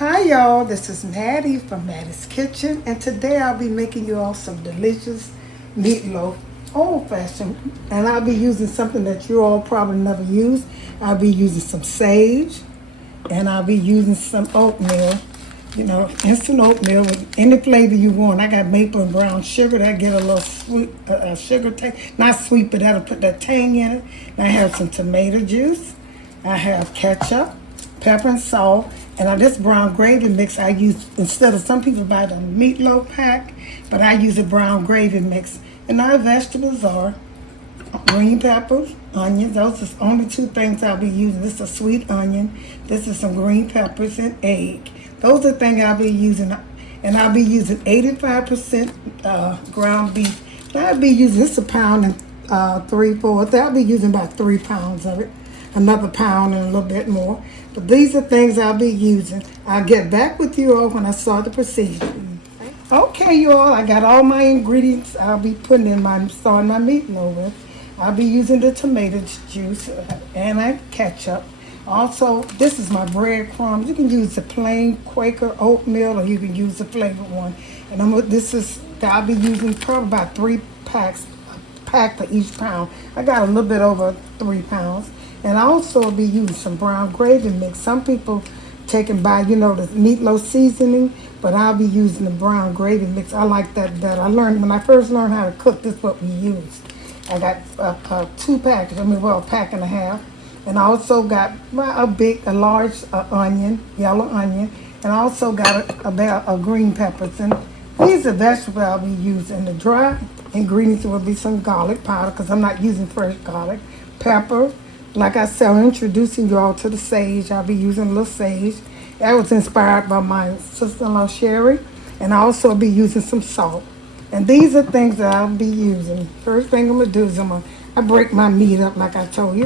Hi y'all, this is Mattie from Mattie's Kitchen, and today I'll be making you all some delicious meatloaf, old fashioned, and I'll be using something that you all probably never used. I'll be using some sage, and I'll be using some oatmeal, instant oatmeal with any flavor you want. I got maple and brown sugar that get a little sweet, sugar taste, not sweet, but that'll put that tang in it. And I have some tomato juice. I have ketchup, pepper and salt. And this brown gravy mix I use, instead of some people buy the meatloaf pack, but I use a brown gravy mix. And our vegetables are green peppers, onions. Those are the only two things I'll be using. This is a sweet onion. This is some green peppers and egg. Those are the things I'll be using. And I'll be using 85% ground beef. And I'll be using, this is a pound and 3/4. I'll be using about 3 pounds of it. Another pound and a little bit more. But these are things I'll be using. I'll get back with you all when I start the procedure. Okay, you all, I got all my ingredients I'll be putting in starting my meatloaf with. I'll be using the tomato juice and ketchup. Also, this is my breadcrumbs. You can use the plain Quaker oatmeal or you can use the flavored one. And I'll be using probably about 3 packs, a pack for each pound. I got a little bit over 3 pounds. And I also will be using some brown gravy mix. Some people take and buy, the meatloaf seasoning, but I'll be using the brown gravy mix. I like that better. When I first learned how to cook, this is what we used. I got 2 packs, a pack and a half. And I also got a large onion, yellow onion, and I also got a green peppers. And these are vegetables I'll be using. The dry ingredients will be some garlic powder, because I'm not using fresh garlic, pepper. Like I said, I'm introducing you all to the sage. I'll be using a little sage. That was inspired by my sister-in-law, Sherry. And I also be using some salt. And these are things that I'll be using. First thing I'm going to do is I break my meat up like I told you,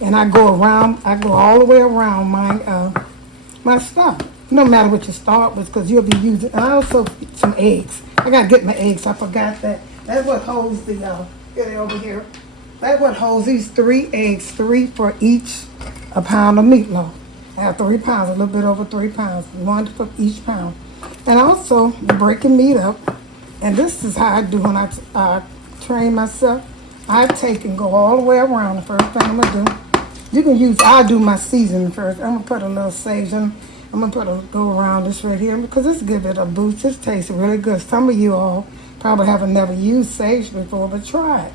and I go all the way around my stuff. No matter what you start with, because you'll be using, and also some eggs. I got to get my eggs. I forgot that. That's what holds the, get it over here. That's what holds these 3 eggs, 3 for each a pound of meatloaf. I have 3 pounds, a little bit over 3 pounds, 1 for each pound. And also breaking meat up. And this is how I do when I train myself. I take and go all the way around. The first thing I'm gonna do, I'll do my seasoning first. I'm gonna put a little sage in. I'm gonna go around this right here because this give it a boost. This tastes really good. Some of you all probably haven't never used sage before, but try it.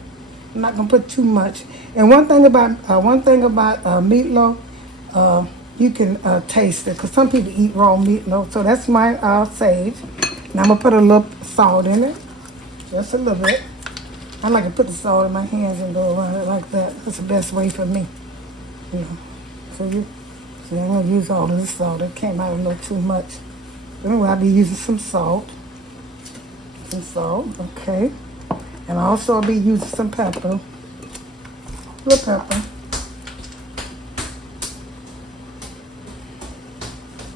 I'm not gonna put too much. And one thing about meatloaf, you can taste it, because some people eat raw meatloaf. So that's my sage. Now I'm gonna put a little salt in it, just a little bit. I like to put the salt in my hands and go around it like that. That's the best way for me. So I'm gonna use all of this salt. It came out a little too much. Anyway, I'll be using some salt. Okay. And I'll also be using some pepper, a little pepper.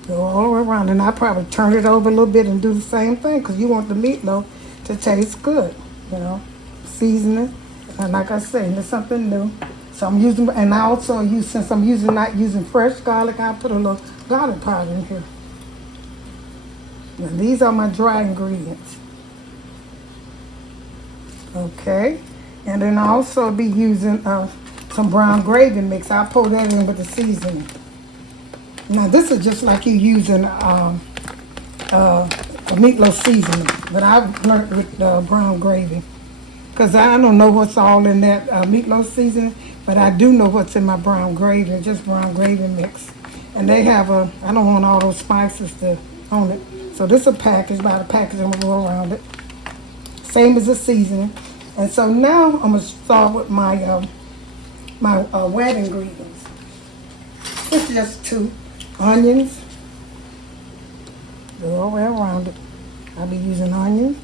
Go all the way around, and I'll probably turn it over a little bit and do the same thing, because you want the meatloaf to taste good, seasoning. And like I say, there's something new. So I'm using, and I also use, since I'm not using fresh garlic, I'll put a little garlic powder in here. Now these are my dry ingredients. Okay, and then I'll also be using some brown gravy mix. I'll pour that in with the seasoning. Now this is just like you using a meatloaf seasoning, but I've learned with brown gravy, because I don't know what's all in that meatloaf seasoning, but I do know what's in my brown gravy, just brown gravy mix. And they have I don't want all those spices on it. So this is a package, about a package, I'm gonna go around it. Same as the seasoning. And so now I'm gonna start with my wet ingredients. It's just 2 onions. Go all the way around it. I'll be using onions.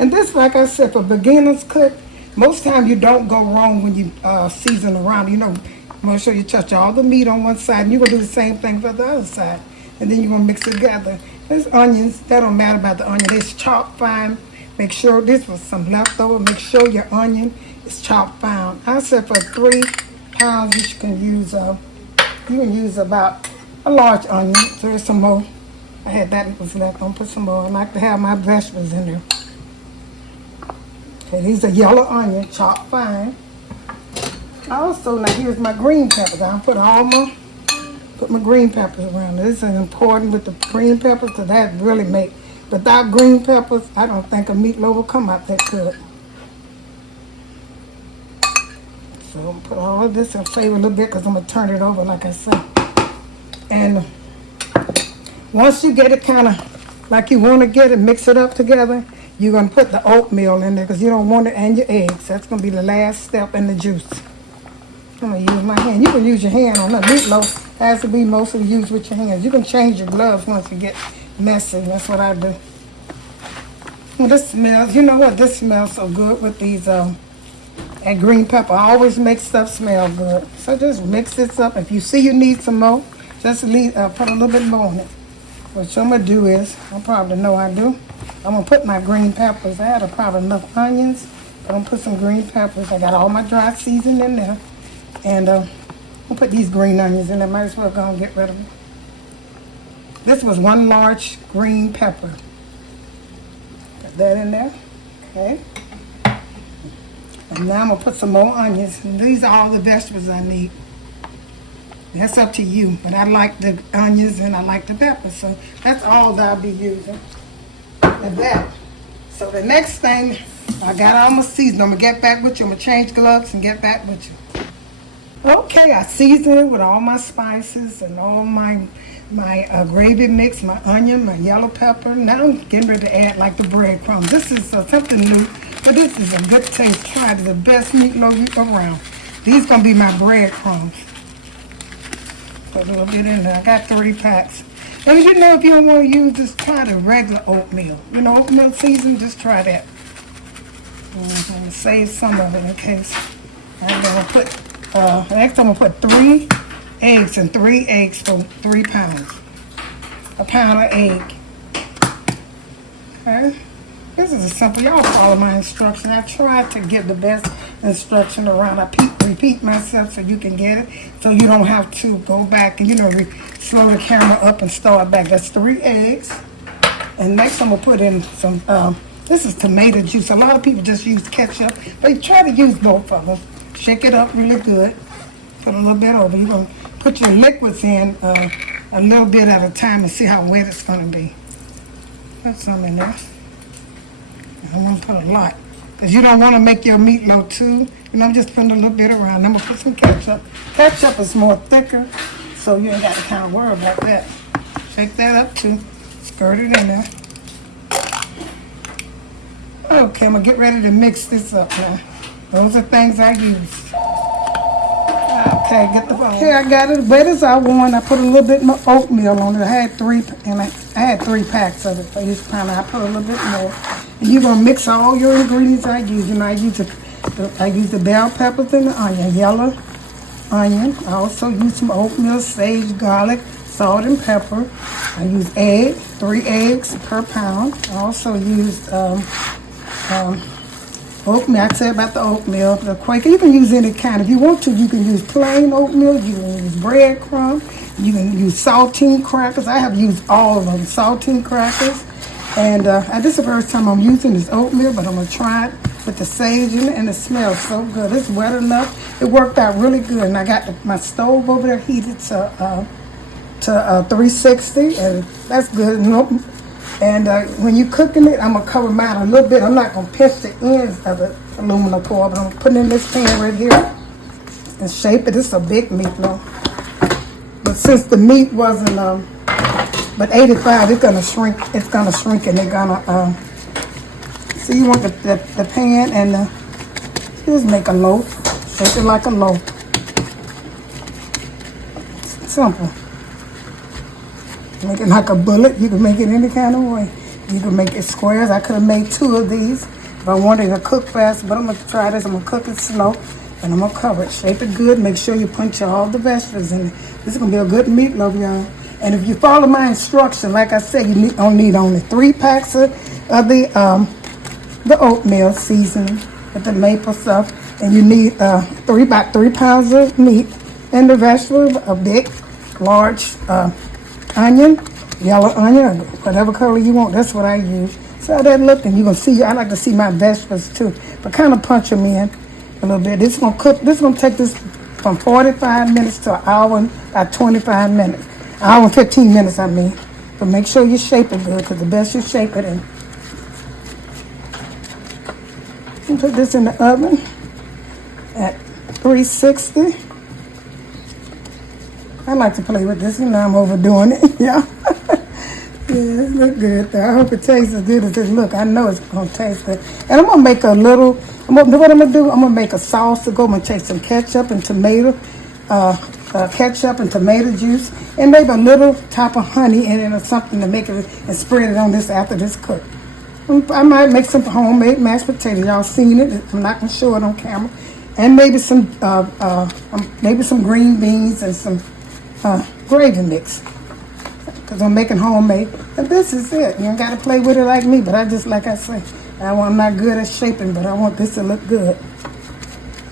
And this, like I said, for beginners cook, most times you don't go wrong when you season around. I'm gonna show you, touch all the meat on one side, and you're gonna do the same thing for the other side. And then you're gonna mix it together. There's onions, that don't matter about the onion. It's chopped fine. Make sure this was some leftover. Make sure your onion is chopped fine. I said for 3 pounds you can use about a large onion. So there's some more I had that was left. I'm gonna put some more. I like to have my vegetables in there. Okay, these are yellow onion, chopped fine. Also, now here's my green peppers. I'll put my green peppers around. This is important with the green peppers because that really make. Without green peppers, I don't think a meatloaf will come out that good. So I'm gonna put all of this and flavor a little bit because I'm gonna turn it over like I said. And once you get it kind of like you want to get it, mix it up together, you're gonna put the oatmeal in there because you don't want it and your eggs. That's gonna be the last step in the juice. I'm gonna use my hand. You can use your hand on that meatloaf. Has to be mostly used with your hands. You can change your gloves once you get messy. That's what I do. Well, this smells. You know what? This smells so good with these and green pepper. I always make stuff smell good. So just mix this up. If you see you need some more, just put a little bit more on it. What I'm gonna do is, I probably know I do. I'm gonna put my green peppers. I had probably enough onions. I'm gonna put some green peppers. I got all my dry seasoning in there. And I'll put these green onions in there. Might as well go and get rid of them. This was one large green pepper. Put that in there. Okay. And now I'm going to put some more onions. And these are all the vegetables I need. That's up to you. But I like the onions and I like the peppers. So that's all that I'll be using. And that. So the next thing, I got all my seasoning. I'm going to get back with you. I'm going to change gloves and get back with you. Okay, I seasoned it with all my spices and all my gravy mix, my onion, my yellow pepper. Now I'm getting ready to add like the breadcrumbs. This is something new, but this is a good taste. Try it. It's the best meatloaf you go around. These gonna be my breadcrumbs. Put a little bit in there. I got 3 packs. And you know, if you don't want to use, just try the regular oatmeal. You know, oatmeal season, just try that. I'm gonna save some of it in case. I'm gonna put. Next I'm going to put 3 eggs and 3 eggs for 3 pounds. A pound of egg. Okay. This is a simple. Y'all follow my instructions. I try to give the best instruction around. I repeat myself so you can get it. So you don't have to go back and, slow the camera up and start back. That's 3 eggs. And next I'm going to put in some, this is tomato juice. A lot of people just use ketchup. But try to use both of them. Shake it up really good. Put a little bit over. You're going to put your liquids in a little bit at a time and see how wet it's going to be. Put some in there. I don't want to put a lot. Because you don't want to make your meatloaf too. And I'm just putting a little bit around. I'm going to put some ketchup. Ketchup is more thicker, so you ain't got to kind of worry about that. Shake that up too. Squirt it in there. Okay, I'm going to get ready to mix this up now. Those are things I use. Okay, get the phone. Okay, I got it wet as I want. I put a little bit more oatmeal on it. I had 3 packs of it for each pound. I put a little bit more. And you're gonna mix all your ingredients I use. I use the bell peppers and the onion, yellow onion. I also use some oatmeal, sage, garlic, salt, and pepper. I use 3 eggs per pound. I also used oatmeal. I said about the oatmeal, the Quaker. You can use any kind. If you want to, you can use plain oatmeal. You can use breadcrumbs. You can use saltine crackers. I have used all of them, saltine crackers. And this is the first time I'm using this oatmeal, but I'm going to try it with the sage in it, and it smells so good. It's wet enough. It worked out really good. And I got my stove over there heated to 360, and that's good. And when you're cooking it, I'm going to cover mine a little bit. I'm not going to pinch the ends of the aluminum foil, but I'm going to put it in this pan right here and shape it. It's a big meatloaf. But since the meat wasn't, but 85, it's going to shrink. It's going to shrink, and they're going to, so you want the pan and just make a loaf. Shape it like a loaf. Simple. Make it like a bullet. You can make it any kind of way. You can make it squares. I could have made 2 of these if I wanted to cook fast, but I'm going to try this. I'm going to cook it slow, and I'm going to cover it. Shape it good. Make sure you punch all the vegetables in it. This is going to be a good meatloaf, y'all. And if you follow my instruction, like I said, you need only 3 packs of the oatmeal seasoning with the maple stuff, and you need about 3 pounds of meat and the vegetables, a big, large onion. yellow onion, whatever color you want. That's what I use. So how that look, and you're gonna see. I like to see my vegetables too, but kind of punch them in a little bit. This gonna cook. This gonna take this from 45 minutes to an hour and about 25 minutes. An hour and 15 minutes, I mean. But make sure you shape it good, because the best you shape it in. And put this in the oven at 360. I like to play with this, you know I'm overdoing it, yeah. Yeah, it look good though. I hope it tastes as good as it look. I know it's gonna taste good. And I'm gonna make a little, what I'm gonna do, I'm gonna make a sauce to go. I'm gonna take some ketchup and tomato, ketchup and tomato juice, and maybe a little top of honey in it or something to make it, and spread it on this after this cook. I might make some homemade mashed potatoes. Y'all seen it. I'm not gonna show it on camera. And maybe some green beans and some gravy mix, because I'm making homemade. And this is it. You don't got to play with it like me, but I just, like I say, I'm not good at shaping, but I want this to look good.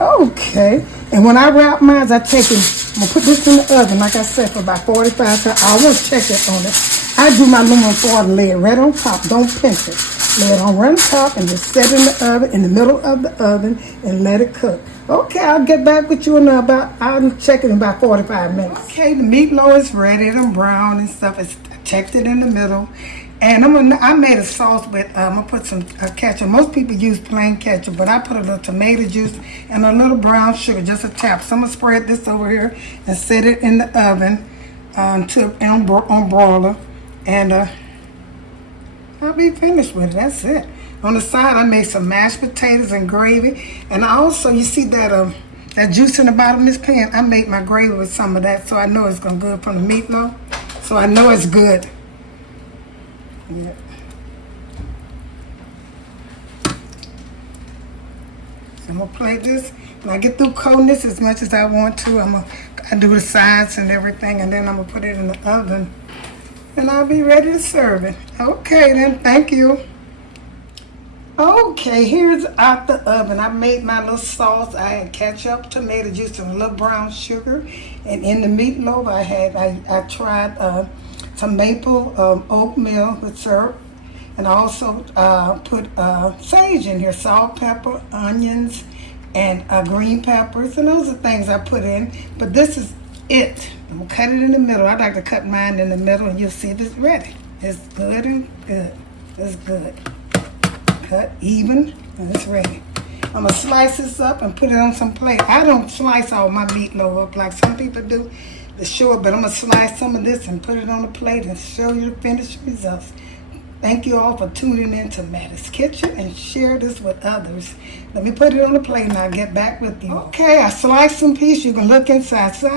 Okay. And when I wrap mine, I'm going to put this in the oven, like I said, for about 45 to I won't check it on it. I do my aluminum foil and lay it right on top. Don't pinch it. Lay it on right on top and just set it in the oven, in the middle of the oven, and let it cook. Okay, I'll get back with you in I'll check it in about 45 minutes. Okay, the meatloaf is ready and brown and stuff. I checked it in the middle. And I made a sauce with, I'm going to put some ketchup. Most people use plain ketchup, but I put a little tomato juice and a little brown sugar, just a tap. So I'm going to spread this over here and set it in the oven on broiler. And I'll be finished with it. That's it. On the side, I made some mashed potatoes and gravy. And also, you see that juice in the bottom of this pan? I made my gravy with some of that, so I know it's going to be good from the meatloaf. So I know it's good. Yeah. So I'm going to plate this. When I get through coating this as much as I want to, I do the sides and everything, and then I'm going to put it in the oven. And I'll be ready to serve it. Okay then, thank you. Okay, here's out the oven. I made my little sauce. I had ketchup, tomato juice, and a little brown sugar. And in the meatloaf, I tried some maple oatmeal with syrup. And I also put sage in here, salt, pepper, onions, and green peppers. And those are things I put in. But this is it. I'm going to cut it in the middle. I like to cut mine in the middle, and you'll see if it's ready. It's good and good. It's good. Cut even, and it's ready. I'm going to slice this up and put it on some plate. I don't slice all my meatloaf up like some people do, the short, but I'm going to slice some of this and put it on the plate and show you the finished results. Thank you all for tuning in to Mattie's Kitchen, and share this with others. Let me put it on the plate and I'll get back with you. Okay, I sliced some pieces. You can look inside. So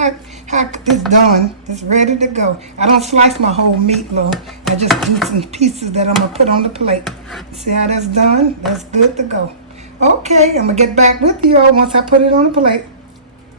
it's done. It's ready to go. I don't slice my whole meatloaf. I just do some pieces that I'm going to put on the plate. See how that's done? That's good to go. Okay, I'm going to get back with you all once I put it on the plate.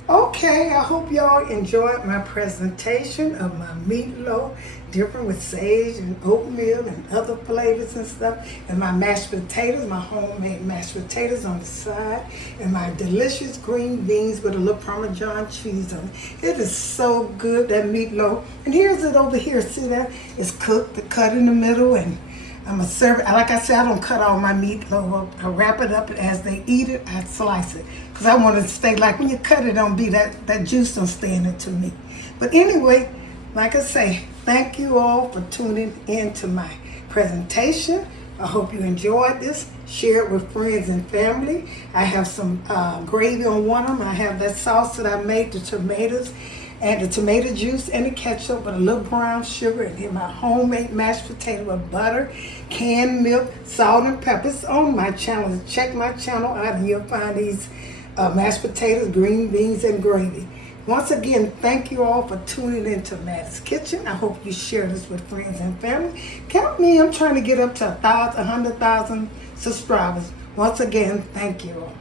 Okay, I hope y'all enjoyed my presentation of my meatloaf, different with sage and oatmeal and other flavors and stuff, and my mashed potatoes, my homemade mashed potatoes on the side, and my delicious green beans with a little Parmesan cheese on it. It is so good, that meatloaf. And here's it over here. See that? It's cooked, cut in the middle, and I'm going to serve it. Like I said, I don't cut all my meatloaf up. I wrap it up, and as they eat it, I slice it. Because I want it to stay, like when you cut it, don't be that juice don't stay in it to me. But anyway, like I say, thank you all for tuning in to my presentation. I hope you enjoyed this. Share it with friends and family. I have some gravy on one of them. I have that sauce that I made, the tomatoes, and the tomato juice and the ketchup with a little brown sugar, and then my homemade mashed potato with butter, canned milk, salt, and pepper. It's on my channel. Check my channel out and you'll find these mashed potatoes, green beans, and gravy. Once again, thank you all for tuning in to Mattie's Kitchen. I hope you share this with friends and family. Count me. I'm trying to get up to 100,000 subscribers. Once again, thank you all.